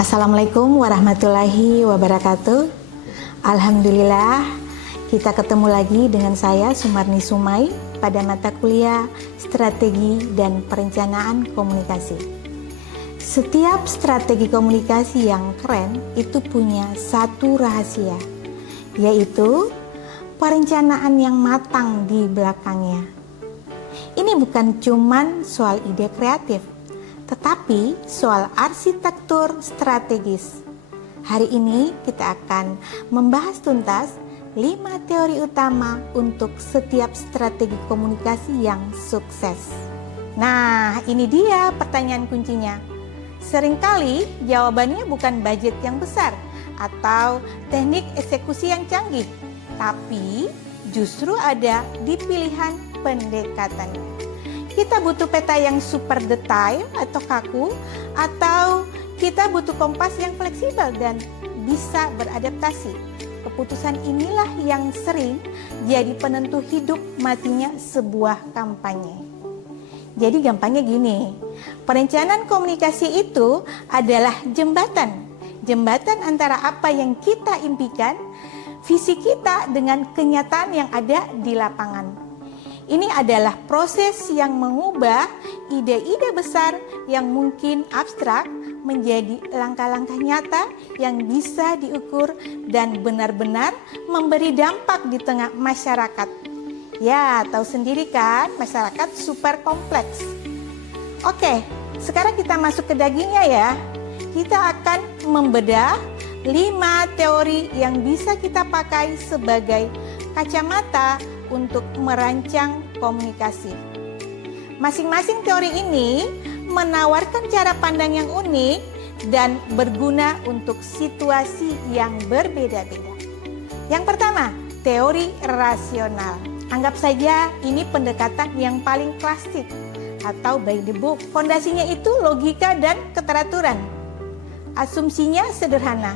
Assalamualaikum warahmatullahi wabarakatuh. Alhamdulillah, kita ketemu lagi dengan saya Sumarni Sumai pada mata kuliah Strategi dan Perencanaan Komunikasi. Setiap strategi komunikasi yang keren itu punya satu rahasia, yaitu perencanaan yang matang di belakangnya. Ini bukan cuman soal ide kreatif, tetapi soal arsitektur strategis. Hari ini kita akan membahas tuntas 5 teori utama untuk setiap strategi komunikasi yang sukses. Nah, ini dia pertanyaan kuncinya. Seringkali jawabannya bukan budget yang besar atau teknik eksekusi yang canggih, tapi justru ada di pilihan pendekatannya. Kita butuh peta yang super detail atau kaku, atau kita butuh kompas yang fleksibel dan bisa beradaptasi. Keputusan inilah yang sering jadi penentu hidup matinya sebuah kampanye. Jadi gampangnya gini, perencanaan komunikasi itu adalah jembatan antara apa yang kita impikan, visi kita dengan kenyataan yang ada di lapangan. Ini adalah proses yang mengubah ide-ide besar yang mungkin abstrak menjadi langkah-langkah nyata yang bisa diukur dan benar-benar memberi dampak di tengah masyarakat. Ya, tahu sendiri kan, masyarakat super kompleks. Oke, sekarang kita masuk ke dagingnya ya. Kita akan membedah 5 teori yang bisa kita pakai sebagai kacamata untuk merancang komunikasi. Masing-masing teori ini menawarkan cara pandang yang unik dan berguna untuk situasi yang berbeda-beda. Yang pertama, teori rasional. Anggap saja ini pendekatan yang paling klasik atau by the book. Fondasinya itu logika dan keteraturan. Asumsinya sederhana.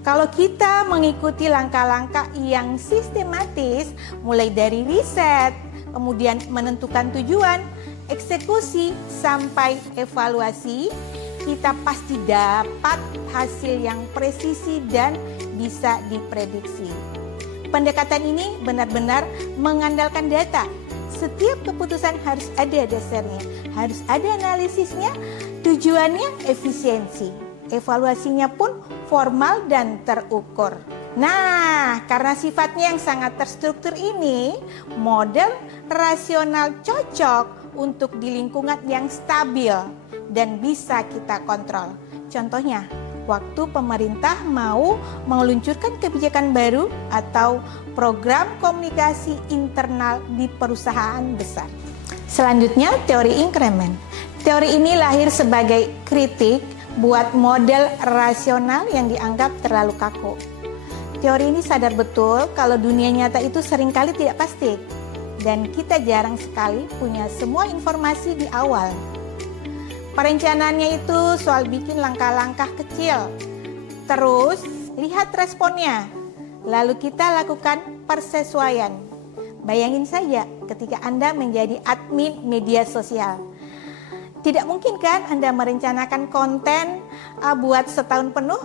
Kalau kita mengikuti langkah-langkah yang sistematis, mulai dari riset, kemudian menentukan tujuan, eksekusi, sampai evaluasi, kita pasti dapat hasil yang presisi dan bisa diprediksi. Pendekatan ini benar-benar mengandalkan data. Setiap keputusan harus ada dasarnya, harus ada analisisnya, tujuannya efisiensi. Evaluasinya pun formal dan terukur. Nah, karena sifatnya yang sangat terstruktur ini, model rasional cocok untuk di lingkungan yang stabil dan bisa kita kontrol. Contohnya, waktu pemerintah mau meluncurkan kebijakan baru atau program komunikasi internal di perusahaan besar. Selanjutnya, teori increment. Teori ini lahir sebagai kritik buat model rasional yang dianggap terlalu kaku. Teori ini sadar betul kalau dunia nyata itu seringkali tidak pasti dan kita jarang sekali punya semua informasi di awal. Perencanaannya itu soal bikin langkah-langkah kecil, terus lihat responnya, lalu kita lakukan persesuaian. Bayangin saja ketika Anda menjadi admin media sosial. Tidak mungkin kan Anda merencanakan konten buat setahun penuh?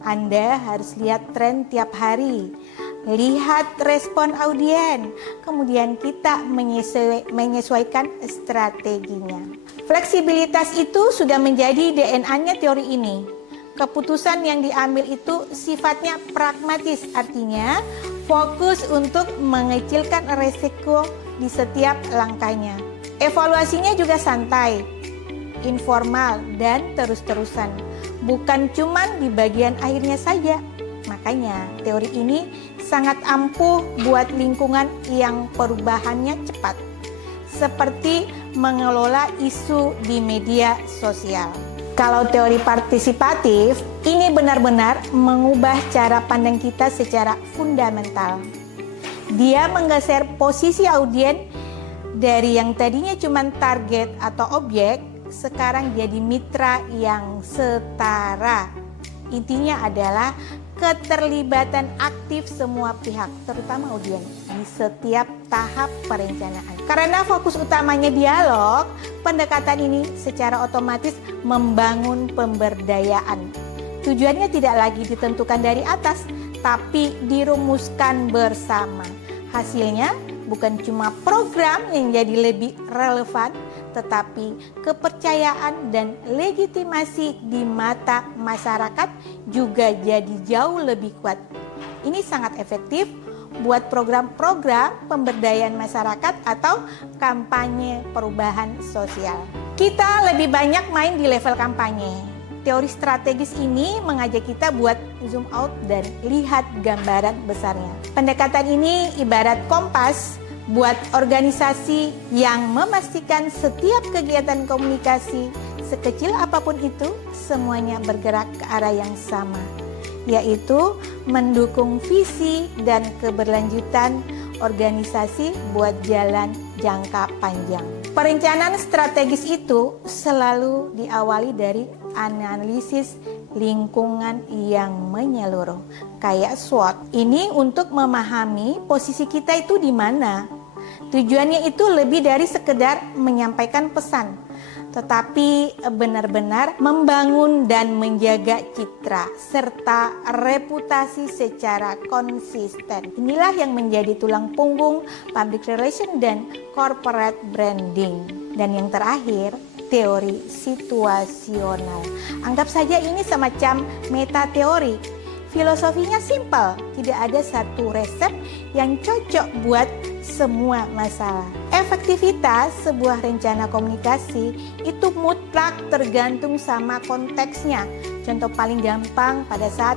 Anda harus lihat tren tiap hari, lihat respon audien, kemudian kita menyesuaikan strateginya. Fleksibilitas itu sudah menjadi DNA-nya teori ini. Keputusan yang diambil itu sifatnya pragmatis, artinya fokus untuk mengecilkan resiko di setiap langkahnya. Evaluasinya juga santai, informal, dan terus-terusan. Bukan cuma di bagian akhirnya saja. Makanya teori ini sangat ampuh buat lingkungan yang perubahannya cepat. Seperti mengelola isu di media sosial. Kalau teori partisipatif, ini benar-benar mengubah cara pandang kita secara fundamental. Dia menggeser posisi audien dari yang tadinya cuma target atau objek, sekarang jadi mitra yang setara. Intinya adalah keterlibatan aktif semua pihak, terutama audien, di setiap tahap perencanaan. Karena fokus utamanya dialog, pendekatan ini secara otomatis membangun pemberdayaan. Tujuannya tidak lagi ditentukan dari atas, tapi dirumuskan bersama. Hasilnya bukan cuma program yang jadi lebih relevan, tetapi kepercayaan dan legitimasi di mata masyarakat juga jadi jauh lebih kuat. Ini sangat efektif buat program-program pemberdayaan masyarakat atau kampanye perubahan sosial. Kita lebih banyak main di level kampanye. Teori strategis ini mengajak kita buat zoom out dan lihat gambaran besarnya. Pendekatan ini ibarat kompas buat organisasi yang memastikan setiap kegiatan komunikasi, sekecil apapun itu, semuanya bergerak ke arah yang sama, yaitu mendukung visi dan keberlanjutan organisasi buat jalan jangka panjang. Perencanaan strategis itu selalu diawali dari analisis lingkungan yang menyeluruh, kayak SWOT. Ini untuk memahami posisi kita itu di mana. Tujuannya itu lebih dari sekedar menyampaikan pesan, tetapi benar-benar membangun dan menjaga citra serta reputasi secara konsisten. Inilah yang menjadi tulang punggung public relation dan corporate branding. Dan yang terakhir, teori situasional. Anggap saja ini semacam meta teori. Filosofinya simpel, tidak ada satu resep yang cocok buat semua masalah. Efektivitas sebuah rencana komunikasi itu mutlak tergantung sama konteksnya. Contoh paling gampang pada saat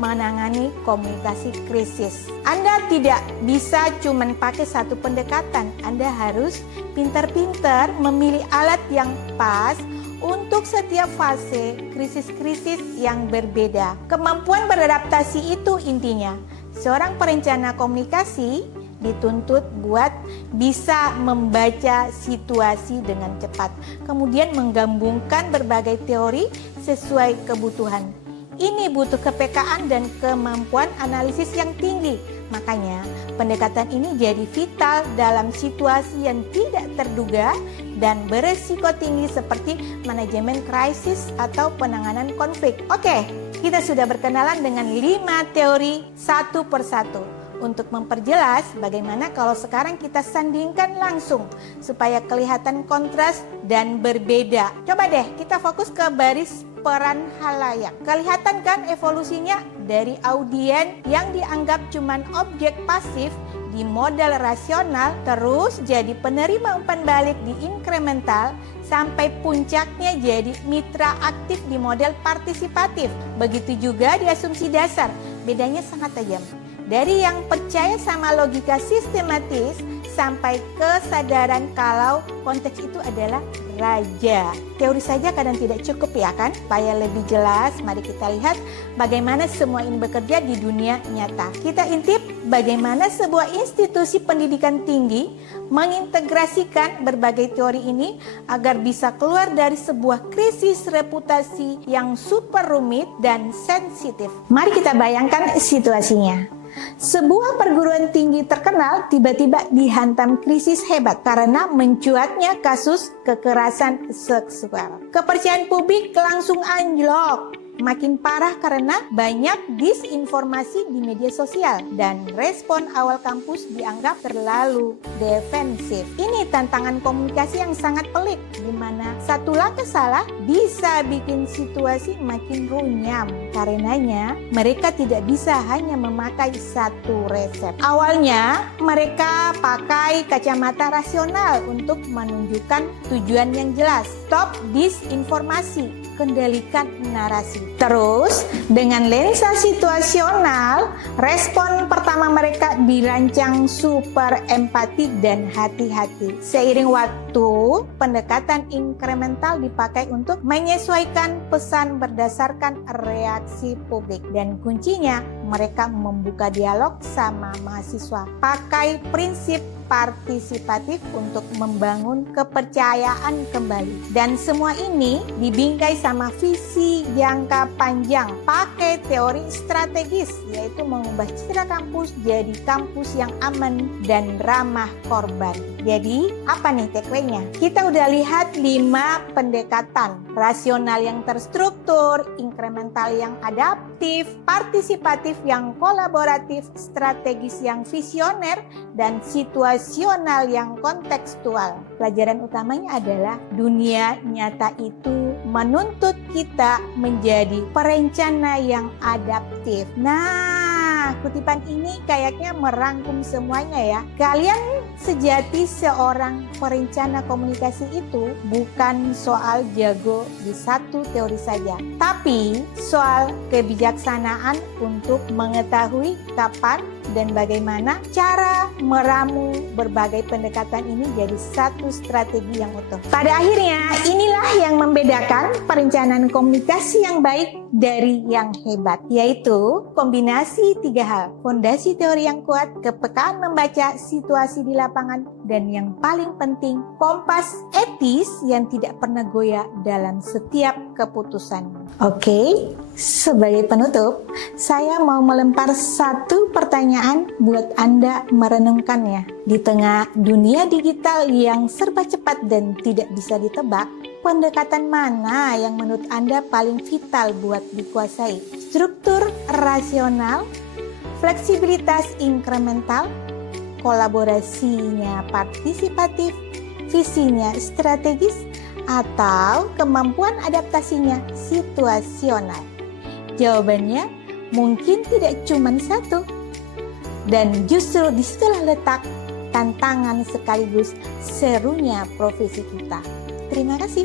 menangani komunikasi krisis. Anda tidak bisa cuma pakai satu pendekatan. Anda harus pintar-pintar memilih alat yang pas untuk setiap fase krisis-krisis yang berbeda. Kemampuan beradaptasi itu intinya. Seorang perencana komunikasi dituntut buat bisa membaca situasi dengan cepat, kemudian menggabungkan berbagai teori sesuai kebutuhan. Ini butuh kepekaan dan kemampuan analisis yang tinggi. Makanya pendekatan ini jadi vital dalam situasi yang tidak terduga dan beresiko tinggi seperti manajemen krisis atau penanganan konflik. Oke, kita sudah berkenalan dengan 5 teori satu persatu. Untuk memperjelas bagaimana kalau sekarang kita sandingkan langsung supaya kelihatan kontras dan berbeda. Coba deh kita fokus ke baris peran halayak. Kelihatan kan evolusinya dari audien yang dianggap cuman objek pasif di modal rasional, terus jadi penerima umpan balik di inkremental, sampai puncaknya jadi mitra aktif di model partisipatif. Begitu juga di asumsi dasar, bedanya sangat tajam. Dari yang percaya sama logika sistematis sampai kesadaran kalau konteks itu adalah raja. Teori saja kadang tidak cukup ya kan? Supaya lebih jelas, mari kita lihat bagaimana semua ini bekerja di dunia nyata. Kita intip bagaimana sebuah institusi pendidikan tinggi mengintegrasikan berbagai teori ini agar bisa keluar dari sebuah krisis reputasi yang super rumit dan sensitif. Mari kita bayangkan situasinya. Sebuah perguruan tinggi terkenal tiba-tiba dihantam krisis hebat karena mencuatnya kasus kekerasan seksual. Kepercayaan publik langsung anjlok. Makin parah karena banyak disinformasi di media sosial dan respon awal kampus dianggap terlalu defensif. Ini tantangan komunikasi yang sangat pelik, di mana satu langkah salah bisa bikin situasi makin runyam. Karenanya mereka tidak bisa hanya memakai satu resep. Awalnya mereka pakai kacamata rasional untuk menunjukkan tujuan yang jelas. Stop disinformasi, kendalikan narasi. Terus dengan lensa situasional, respon pertama mereka dirancang super empatik dan hati-hati. Seiring waktu, pendekatan inkremental dipakai untuk menyesuaikan pesan berdasarkan reaksi publik. Dan kuncinya, mereka membuka dialog sama mahasiswa. Pakai prinsip partisipatif untuk membangun kepercayaan kembali. Dan semua ini dibingkai sama visi jangka panjang. Pakai teori strategis, yaitu mengubah citra kampus jadi kampus yang aman dan ramah korban. Jadi, apa nih takeaway-nya? Kita udah lihat 5 pendekatan. Rasional yang terstruktur, inkremental inkremental yang adaptif, partisipatif yang kolaboratif, strategis yang visioner, dan situasional yang kontekstual. Pelajaran utamanya adalah dunia nyata itu menuntut kita menjadi perencana yang adaptif. Nah, kutipan ini kayaknya merangkum semuanya ya. Kalian sejati seorang perencana komunikasi itu bukan soal jago di satu teori saja, tapi soal kebijaksanaan untuk mengetahui kapan dan bagaimana cara meramu berbagai pendekatan ini jadi satu strategi yang utuh. Pada akhirnya, inilah yang membedakan perencanaan komunikasi yang baik dari yang hebat, yaitu kombinasi 3 hal: fondasi teori yang kuat, kepekaan membaca situasi di lapangan, dan yang paling penting, kompas etis yang tidak pernah goyah dalam setiap keputusan. Oke, sebagai penutup, saya mau melempar satu pertanyaan buat Anda merenungkannya. Di tengah dunia digital yang serba cepat dan tidak bisa ditebak, pendekatan mana yang menurut Anda paling vital buat dikuasai? Struktur rasional, fleksibilitas inkremental, kolaborasinya partisipatif, visinya strategis, atau kemampuan adaptasinya situasional? Jawabannya mungkin tidak cuma satu. Dan justru disitulah letak tantangan sekaligus serunya profesi kita. Terima kasih.